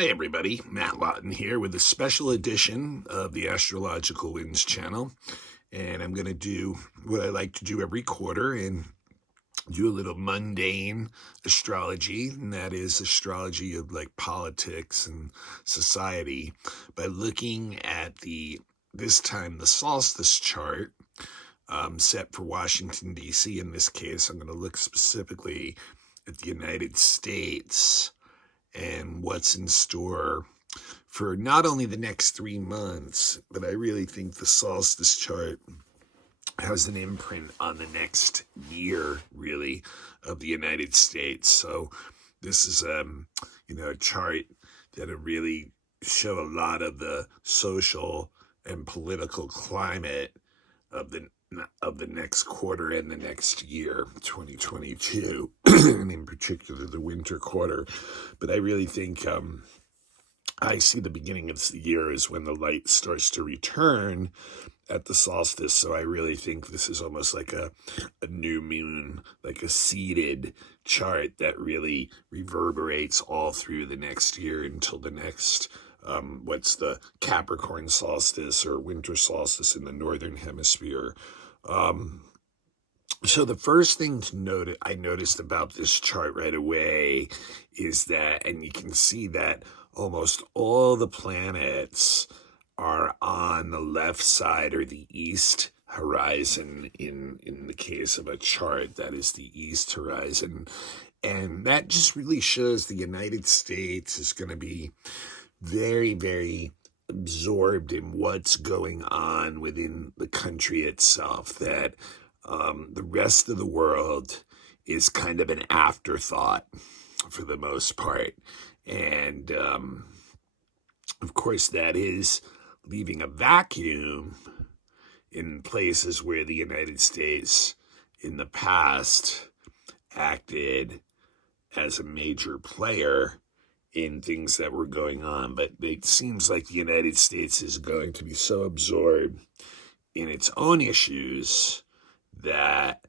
Hi everybody, Matt Lawton here with a special edition of the Astrological Winds channel. And I'm going to do what I like to do every quarter and do a little mundane astrology, and that is astrology of like politics and society by looking at this time, the solstice chart set for Washington, D.C. In this case, I'm going to look specifically at the United States and what's in store for not only the next 3 months, but I really think the solstice chart has an imprint on the next year, really, of the United States. So this is, a chart that'll really show a lot of the social and political climate of the next quarter and the next year, 2022, and in particular the winter quarter. But I really think I see the beginning of the year as when the light starts to return at the solstice. So I really think this is almost like a new moon, like a seeded chart that really reverberates all through the next year until the next what's the Capricorn solstice or winter solstice in the northern hemisphere. So the first thing to note I noticed about this chart right away is that, and you can see that almost all the planets are on the left side or the east horizon. In the case of a chart, that is the east horizon. And that just really shows the United States is going to be very, very absorbed in what's going on within the country itself, that the rest of the world is kind of an afterthought for the most part. And of course, that is leaving a vacuum in places where the United States in the past acted as a major player in things that were going on. But it seems like the United States is going to be so absorbed in its own issues that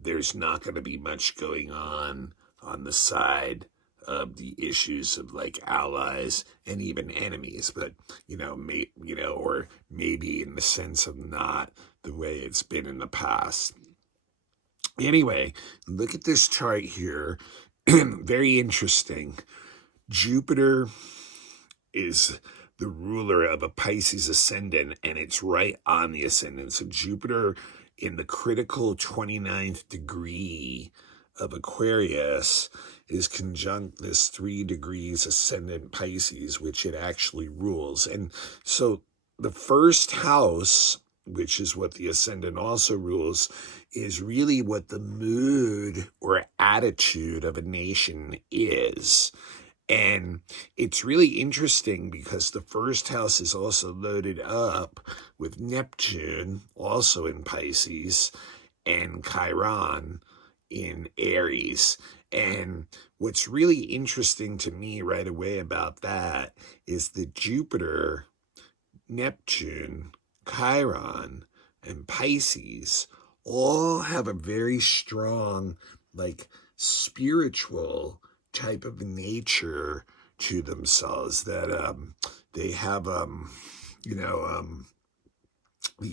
there's not going to be much going on the side of the issues of like allies and even enemies, but or maybe in the sense of not the way it's been in the past. Anyway, look at this chart here. Very interesting. Jupiter is the ruler of a Pisces ascendant, and it's right on the ascendant. So Jupiter in the critical 29th degree of Aquarius is conjunct this 3 degrees ascendant Pisces, which it actually rules. And so the first house, which is what the ascendant also rules, is really what the mood or attitude of a nation is. And it's really interesting because the first house is also loaded up with Neptune, also in Pisces, and Chiron in Aries. And what's really interesting to me right away about that is that Jupiter, Neptune, Chiron, and Pisces all have a very strong, like, spiritual type of nature to themselves, that they have the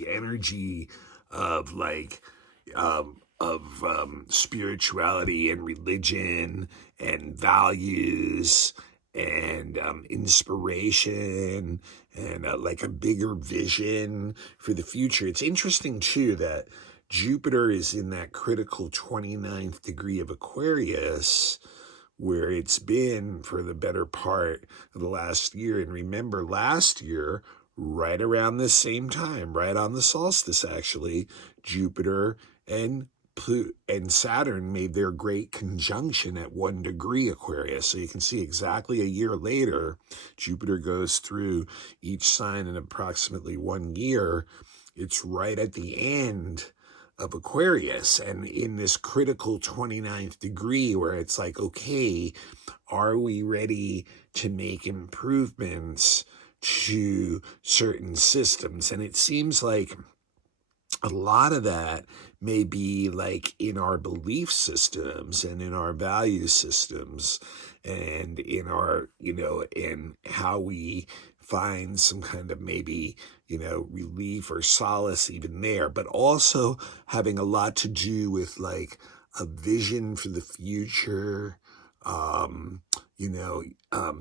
energy of like spirituality and religion and values and inspiration and like a bigger vision for the future. It's interesting too that Jupiter is in that critical 29th degree of Aquarius, where it's been for the better part of the last year. And remember, last year, right around this same time, right on the solstice actually, Jupiter and Saturn made their great conjunction at 1 degree Aquarius. So you can see exactly a year later, Jupiter goes through each sign in approximately 1 year. It's right at the end of Aquarius, and in this critical 29th degree where it's like, okay, are we ready to make improvements to certain systems? And it seems like a lot of that may be like in our belief systems and in our value systems and in our, in how we find some kind of maybe, relief or solace even there, but also having a lot to do with like a vision for the future, um,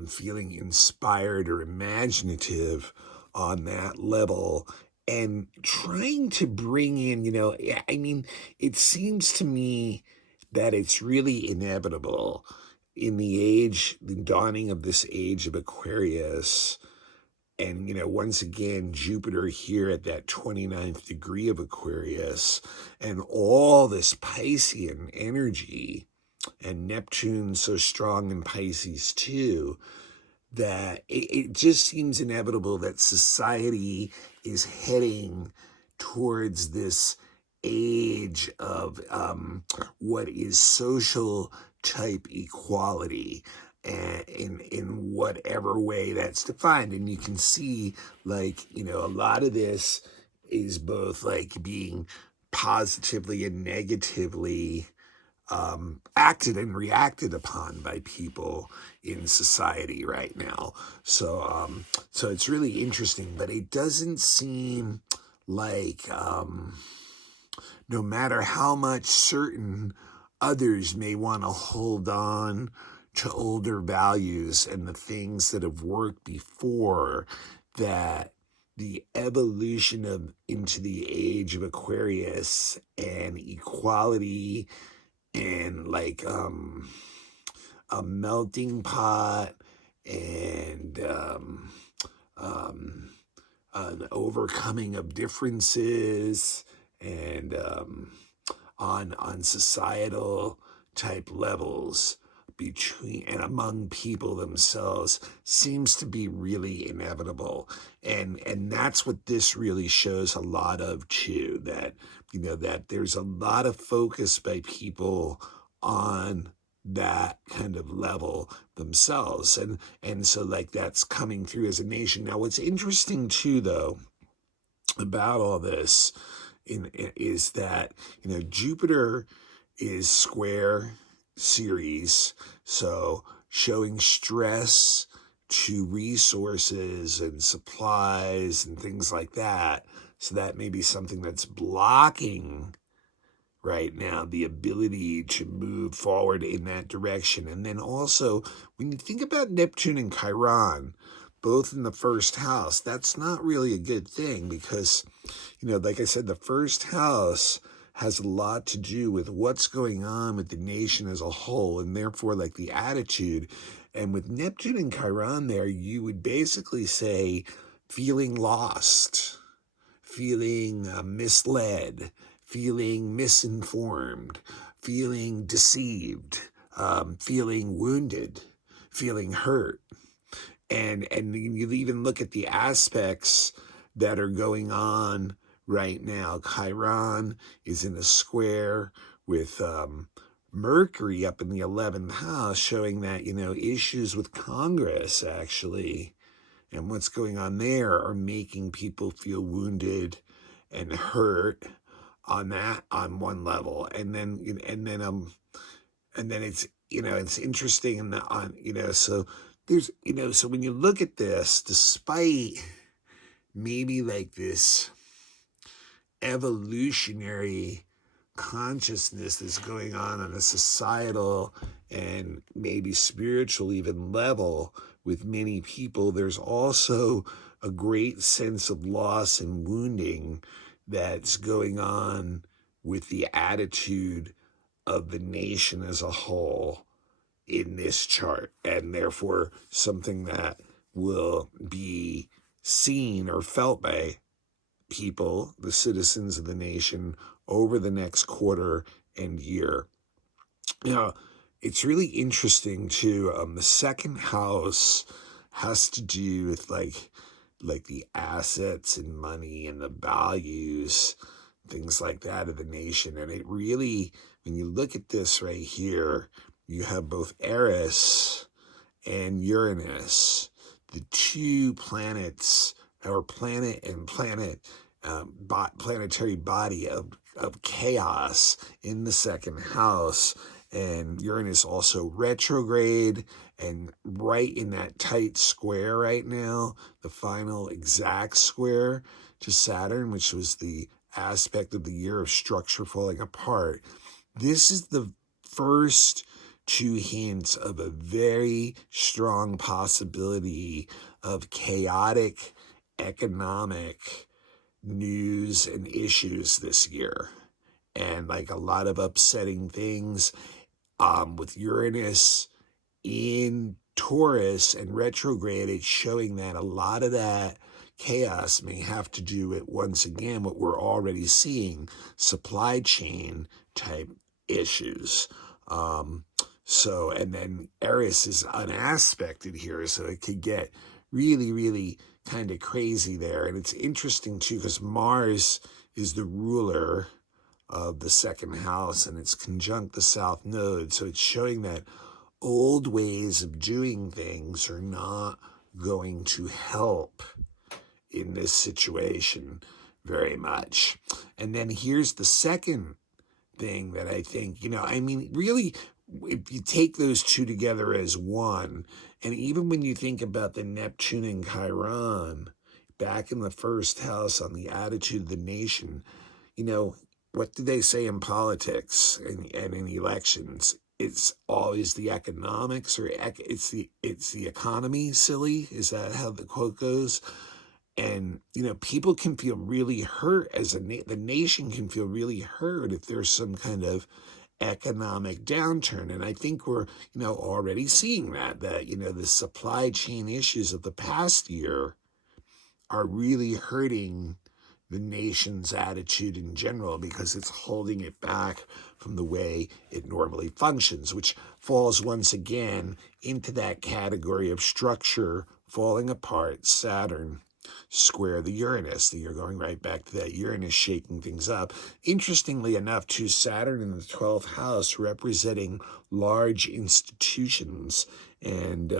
feeling inspired or imaginative on that level and trying to bring in, I mean, it seems to me that it's really inevitable in the dawning of this age of Aquarius. And, once again, Jupiter here at that 29th degree of Aquarius and all this Piscean energy and Neptune so strong in Pisces too, that it just seems inevitable that society is heading towards this age of what is social type equality in whatever way that's defined. And you can see like, a lot of this is both like being positively and negatively acted and reacted upon by people in society right now. So it's really interesting, but it doesn't seem like no matter how much certain others may want to hold on to older values and the things that have worked before, that the evolution of into the age of Aquarius and equality and like a melting pot and an overcoming of differences and on societal type levels between and among people themselves seems to be really inevitable, and that's what this really shows a lot of too, that that there's a lot of focus by people on that kind of level themselves, and so like that's coming through as a nation. Now what's interesting too though about all this is that Jupiter is square Ceres, so showing stress to resources and supplies and things like that. So that may be something that's blocking right now the ability to move forward in that direction. And then also, when you think about Neptune and Chiron, both in the first house, that's not really a good thing because, like I said, the first house has a lot to do with what's going on with the nation as a whole, and therefore like the attitude. And with Neptune and Chiron there, you would basically say feeling lost, feeling misled, feeling misinformed, feeling deceived, feeling wounded, feeling hurt. And you even look at the aspects that are going on right now. Chiron is in a square with Mercury up in the 11th house, showing that, issues with Congress actually and what's going on there are making people feel wounded and hurt on one level. And then it's, it's interesting and so there's, so when you look at this, despite maybe like this evolutionary consciousness that's going on a societal and maybe spiritual even level with many people, there's also a great sense of loss and wounding that's going on with the attitude of the nation as a whole in this chart, and therefore something that will be seen or felt by people, the citizens of the nation, over the next quarter and year. It's really interesting too. The second house has to do with like the assets and money and the values, things like that of the nation. And it really, when you look at this right here, you have both Eris and Uranus, the two planets, or planet and planet, planetary body of chaos in the second house. And Uranus also retrograde and right in that tight square right now, the final exact square to Saturn, which was the aspect of the year of structure falling apart. This is the first two hints of a very strong possibility of chaotic economic news and issues this year, and like a lot of upsetting things with Uranus in Taurus and retrograde. It's showing that a lot of that chaos may have to do with, once again, what we're already seeing, supply chain type issues. And then Eris is unaspected here, so it could get really, really kind of crazy there. And it's interesting too, because Mars is the ruler of the second house and it's conjunct the South Node. So it's showing that old ways of doing things are not going to help in this situation very much. And then here's the second thing that I think, really, if you take those two together as one, and even when you think about the Neptune and Chiron back in the first house on the attitude of the nation, what do they say in politics and in elections? It's always the economics, or it's the economy, silly. Is that how the quote goes? And, people can feel really hurt the nation can feel really hurt if there's some kind of economic downturn. And I think we're, already seeing that, the supply chain issues of the past year are really hurting the nation's attitude in general, because it's holding it back from the way it normally functions, which falls once again into that category of structure falling apart, Saturn square the Uranus. You're going right back to that Uranus shaking things up. Interestingly enough, too, Saturn in the 12th house representing large institutions and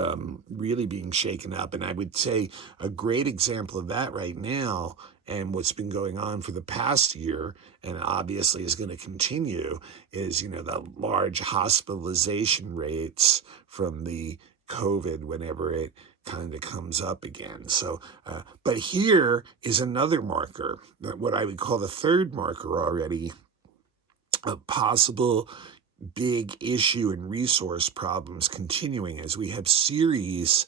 really being shaken up. And I would say a great example of that right now, and what's been going on for the past year, and obviously is going to continue, is, the large hospitalization rates from the COVID whenever it kind of comes up again. So, but here is another marker, what I would call the third marker already, of possible big issue and resource problems continuing, as we have Ceres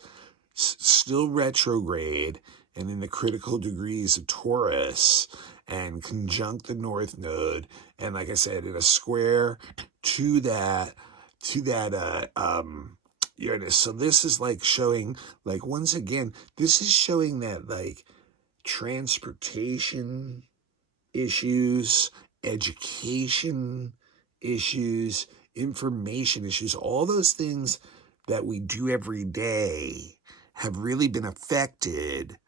still retrograde and in the critical degrees of Taurus and conjunct the North Node, and like I said, in a square to that Uranus. So this is like showing, like, once again, this is showing that like transportation issues, education issues, information issues, all those things that we do every day have really been affected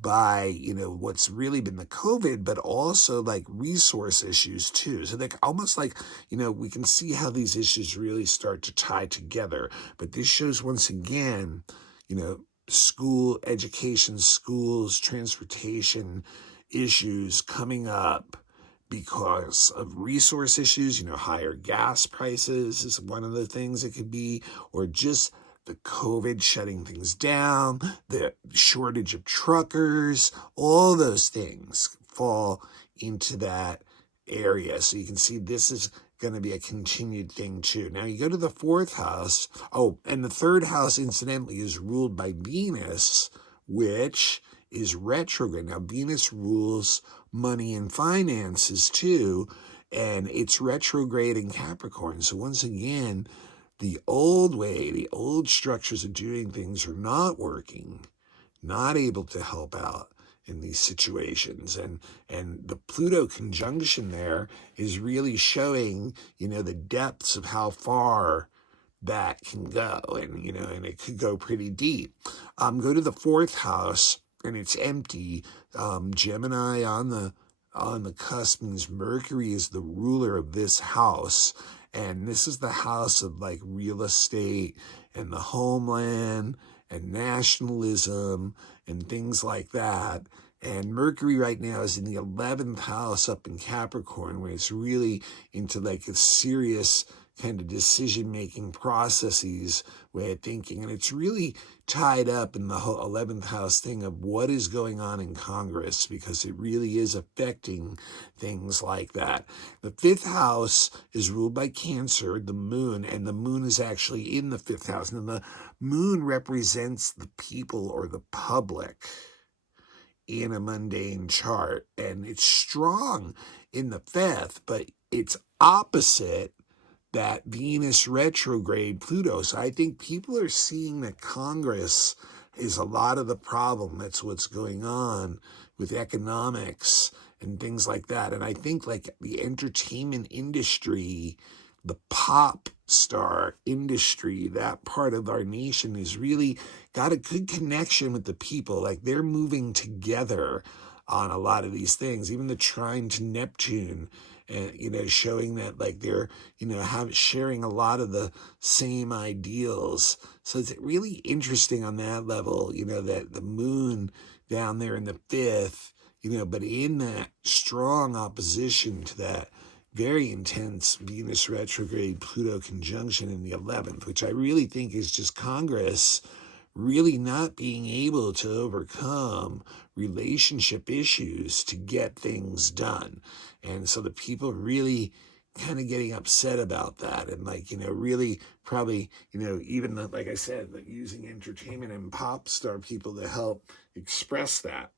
by, what's really been the COVID, but also like resource issues too. So they're almost like, we can see how these issues really start to tie together. But this shows once again, school, education, schools, transportation issues coming up because of resource issues. Higher gas prices is one of the things it could be, or just the COVID shutting things down, the shortage of truckers, all those things fall into that area. So you can see this is going to be a continued thing too. Now you go to the fourth house. Oh, and the third house, incidentally, is ruled by Venus, which is retrograde. Now Venus rules money and finances too, and it's retrograde in Capricorn. So once again, the old way, the old structures of doing things are not working, not able to help out in these situations. And the Pluto conjunction there is really showing, the depths of how far that can go. And, and it could go pretty deep. Go to the fourth house and it's empty. Gemini on the cusp means Mercury is the ruler of this house. And this is the house of like real estate and the homeland and nationalism and things like that. And Mercury right now is in the 11th house up in Capricorn, where it's really into like a serious kind of decision-making processes way of thinking. And it's really tied up in the whole 11th house thing of what is going on in Congress, because it really is affecting things like that. The 5th house is ruled by Cancer, the moon, and the moon is actually in the 5th house. And the moon represents the people or the public in a mundane chart, and it's strong in the 5th, but it's opposite that Venus retrograde Pluto. So I think people are seeing that Congress is a lot of the problem. That's what's going on with economics and things like that. And I think like the entertainment industry, the pop star industry, that part of our nation is really got a good connection with the people. Like they're moving together on a lot of these things, even the trine to Neptune, and showing that like they're sharing a lot of the same ideals. So it's really interesting on that level, that the moon down there in the 5th, but in that strong opposition to that very intense Venus retrograde Pluto conjunction in the 11th, which I really think is just Congress really not being able to overcome relationship issues to get things done. And so the people really kind of getting upset about that, and really probably, even like I said, like using entertainment and pop star people to help express that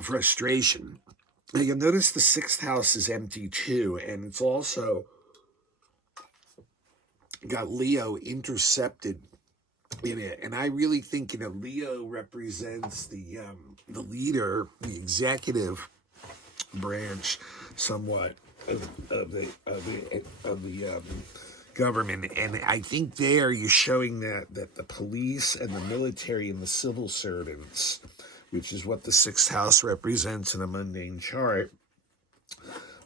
frustration. Now you'll notice the 6th house is empty too, and it's also got Leo intercepted in it. And I really think, Leo represents the leader, the executive branch, somewhat of the government. And I think there you're showing that the police and the military and the civil servants, which is what the 6th house represents in a mundane chart,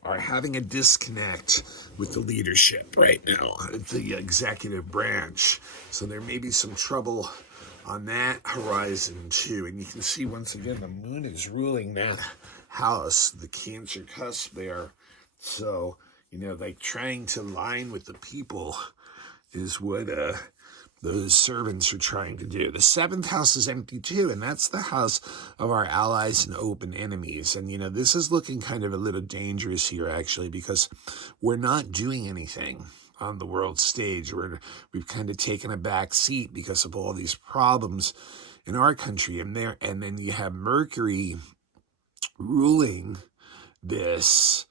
are having a disconnect with the leadership right now, the executive branch. So there may be some trouble on that horizon too. And you can see once again the moon is ruling that house, the Cancer cusp there. So, like trying to align with the people is what those servants are trying to do. The 7th house is empty too, and that's the house of our allies and open enemies. And, this is looking kind of a little dangerous here, actually, because we're not doing anything on the world stage. We've kind of taken a back seat because of all these problems in our country. And then you have Mercury ruling this,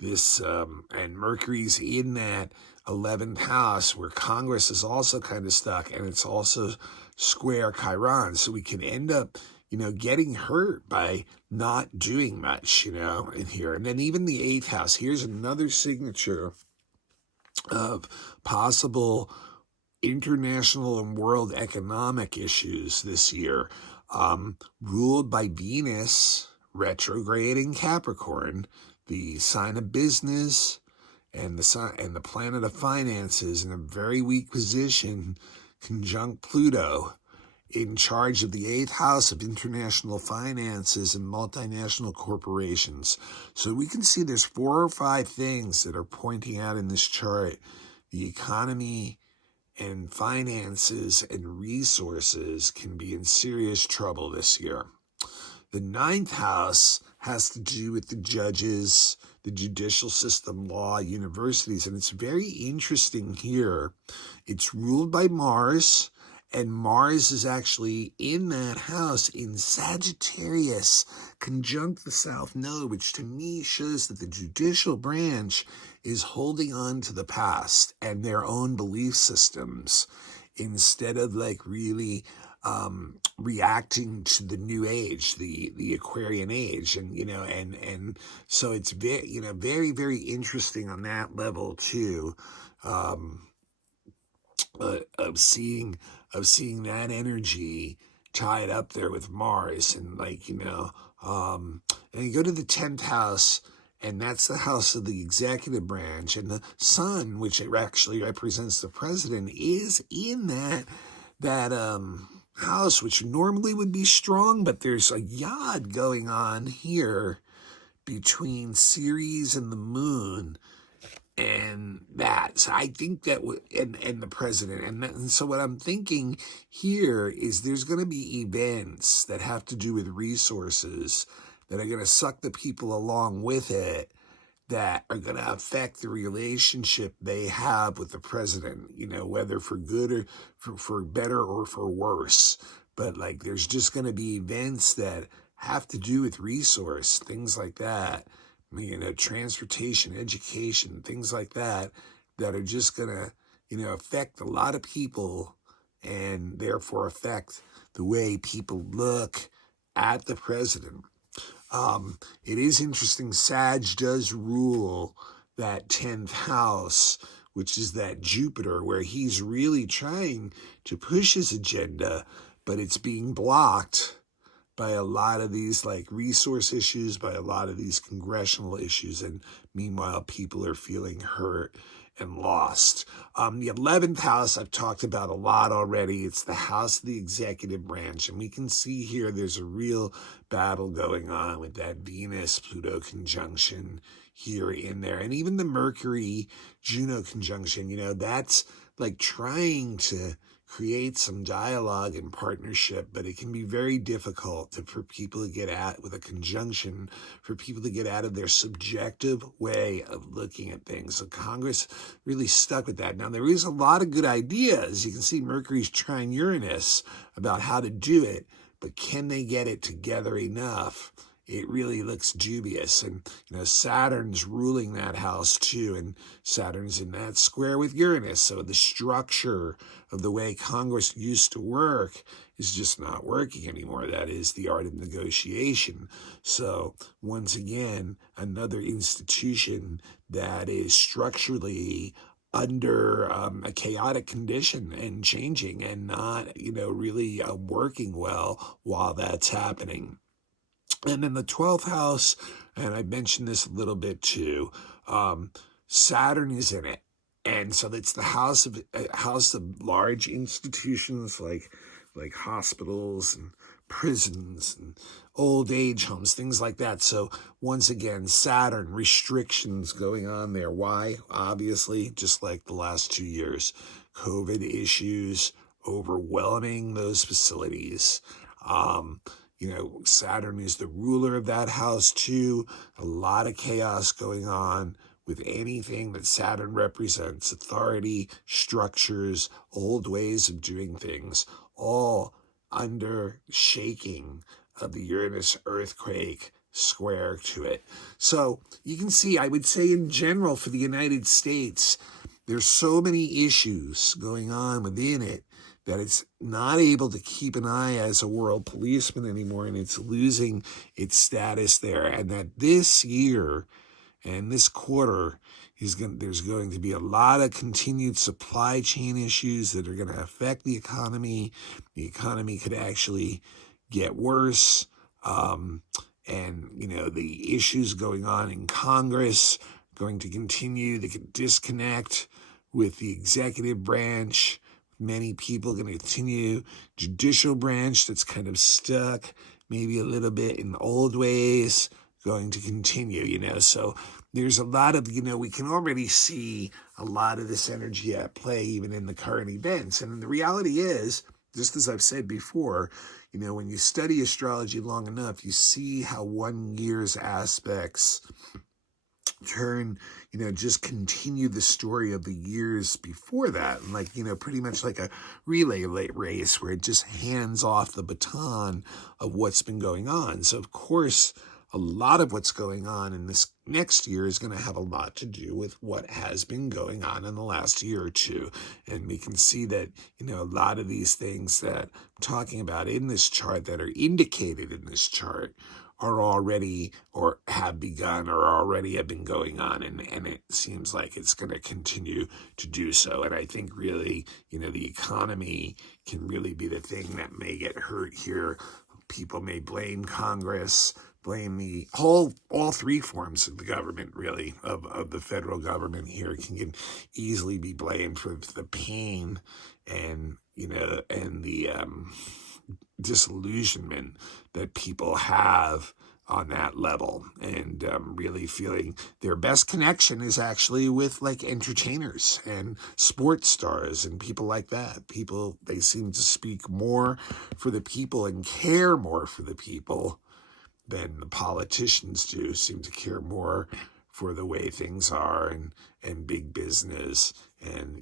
and Mercury's in that 11th house where Congress is also kind of stuck, and it's also square Chiron. So we can end up, getting hurt by not doing much, in here. And then even the 8th house, here's another signature of possible international and world economic issues this year, ruled by Venus retrograde in Capricorn, the sign of business, and the sun and the planet of finances in a very weak position, conjunct Pluto, in charge of the 8th house of international finances and multinational corporations. So we can see there's 4 or 5 things that are pointing out in this chart. The economy and finances and resources can be in serious trouble this year. The 9th house has to do with the judges, the judicial system, law, universities, and it's very interesting here. It's ruled by Mars, and Mars is actually in that house in Sagittarius, conjunct the South Node, which to me shows that the judicial branch is holding on to the past and their own belief systems instead of really reacting to the new age, the Aquarian age. And so it's very, very interesting on that level too, of seeing that energy tied up there with Mars. And and you go to the 10th house, and that's the house of the executive branch, and the sun, which actually represents the president, is in that house, which normally would be strong, but there's a yod going on here between Ceres and the moon, and that. So I think that and the president, and so what I'm thinking here is there's going to be events that have to do with resources that are going to suck the people along with it, that are going to affect the relationship they have with the president, whether for good or for better or for worse. But like, there's just going to be events that have to do with resource, things like that, transportation, education, things like that, that are just going to, affect a lot of people, and therefore affect the way people look at the president. It is interesting. Sag does rule that 10th house, which is that Jupiter, where he's really trying to push his agenda, but it's being blocked by a lot of these like resource issues, by a lot of these congressional issues, and meanwhile people are feeling hurt and lost. The 11th house I've talked about a lot already. It's the house of the executive branch, and we can see here there's a real battle going on with that Venus-Pluto conjunction here in there, and even the Mercury-Juno conjunction. That's like trying to create some dialogue and partnership, but it can be very difficult for people to get at with a conjunction, for people to get out of their subjective way of looking at things. So Congress really stuck with that. Now, there is a lot of good ideas. You can see Mercury's trine Uranus about how to do it, but can they get it together enough? It really looks dubious. And, Saturn's ruling that house too, and Saturn's in that square with Uranus. So the structure of the way Congress used to work is just not working anymore. That is the art of negotiation. So once again, another institution that is structurally under a chaotic condition and changing, and not, really working well while that's happening. And then the 12th house, and I mentioned this a little bit too, Saturn is in it. And so it's the house of large institutions like hospitals and prisons and old age homes, things like that. So once again, Saturn, restrictions going on there. Why? Obviously, just like the last 2 years, COVID issues overwhelming those facilities. Saturn is the ruler of that house too. A lot of chaos going on with anything that Saturn represents: authority, structures, old ways of doing things, all under shaking of the Uranus earthquake square to it. So you can see, I would say in general for the United States, there's so many issues going on within it that it's not able to keep an eye as a world policeman anymore, and it's losing its status there. And that this year and this quarter there's going to be a lot of continued supply chain issues that are going to affect the economy. The economy could actually get worse. And, the issues going on in Congress going to continue. The disconnect with the executive branch. Many people going to continue. Judicial branch that's kind of stuck, maybe a little bit in old ways, going to continue, So there's a lot of, we can already see a lot of this energy at play even in the current events. And the reality is, just as I've said before, when you study astrology long enough, you see how 1 year's aspects turn, just continue the story of the years before that. And pretty much like a relay race where it just hands off the baton of what's been going on. So of course, a lot of what's going on in this next year is going to have a lot to do with what has been going on in the last year or two. And we can see that, a lot of these things that I'm talking about in this chart that are indicated in this chart are already or have begun or already have been going on, and it seems like it's going to continue to do so. And I think really, the economy can really be the thing that may get hurt here. People may blame Congress, blame all three forms of the government, really, of the federal government here can easily be blamed for the pain and, and the disillusionment that people have on that level, and really feeling their best connection is actually with like entertainers and sports stars and people like that. People, they seem to speak more for the people and care more for the people than the politicians do. Seem to care more for the way things are, and big business, and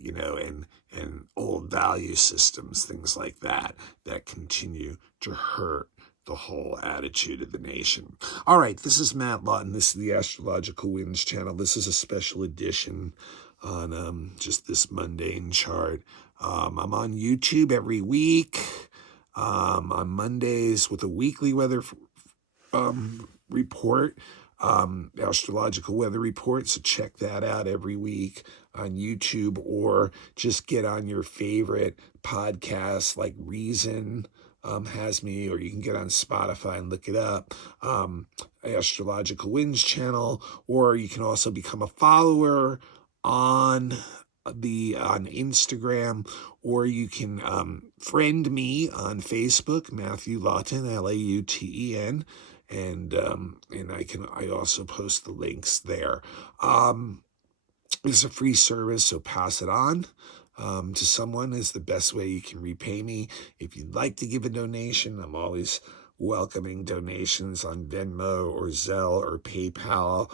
and old value systems, things like that, that continue to hurt the whole attitude of the nation. All right, this is Matt Lawton. This is the Astrological Winds channel. This is a special edition on just this mundane chart. I'm on YouTube every week on Mondays with a weekly weather report, astrological weather report. So check that out every week on YouTube, or just get on your favorite podcast like Reason has me, or you can get on Spotify and look it up, Astrological Winds channel, or you can also become a follower on Instagram, or you can friend me on Facebook, Matthew Lawton, Lauten, and I also post the links there. It's a free service, so pass it on to someone is the best way you can repay me. If you'd like to give a donation, I'm always welcoming donations on Venmo or Zelle or PayPal.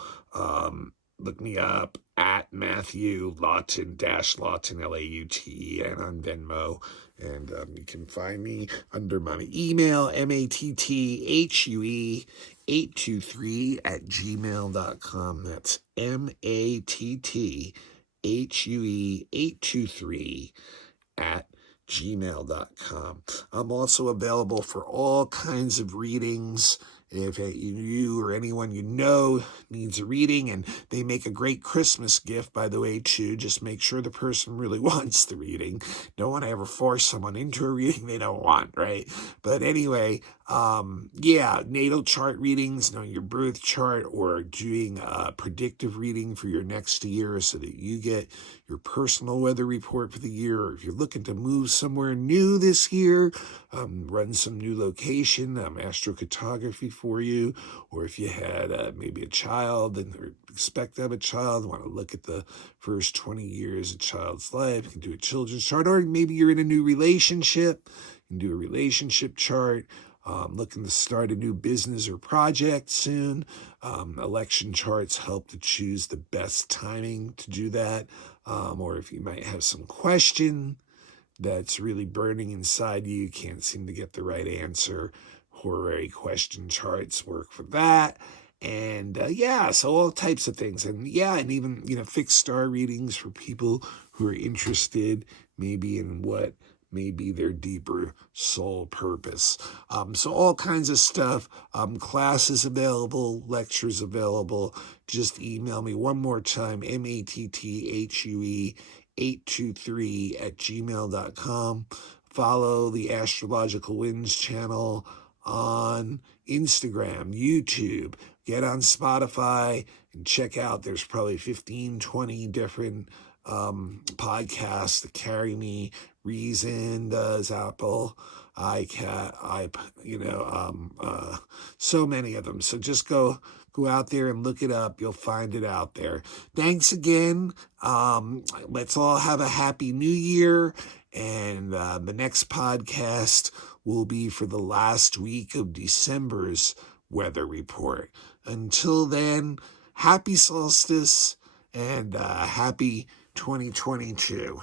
Look me up at Matthew Lawton, Lawton, Lauten on Venmo. And you can find me under my email, mattHue823@gmail.com. That's mattHue823@gmail.com. I'm also available for all kinds of readings. If you or anyone you know needs a reading, and they make a great Christmas gift, by the way, too, just make sure the person really wants the reading. Don't want to ever force someone into a reading they don't want, right? But anyway, natal chart readings, knowing your birth chart, or doing a predictive reading for your next year so that you get your personal weather report for the year. Or if you're looking to move somewhere new this year, run some new location, astrocartography for you. Or if you had maybe a child or expect to have a child, want to look at the first 20 years of a child's life, you can do a children's chart. Or maybe you're in a new relationship, you can do a relationship chart. Looking to start a new business or project soon. Election charts help to choose the best timing to do that. Or if you might have some question that's really burning inside you, can't seem to get the right answer, horary question charts work for that. And so all types of things. And even, fixed star readings for people who are interested maybe in what may be their deeper soul purpose. So all kinds of stuff, classes available, lectures available. Just email me one more time, mattHue823@gmail.com. Follow the Astrological Winds channel on Instagram, YouTube. Get on Spotify and check out, there's probably 15, 20 different podcasts that carry me. Reason does, Apple, iCat, so many of them. So just go out there and look it up. You'll find it out there. Thanks again. Let's all have a happy new year. And the next podcast will be for the last week of December's weather report. Until then, happy solstice and happy 2022.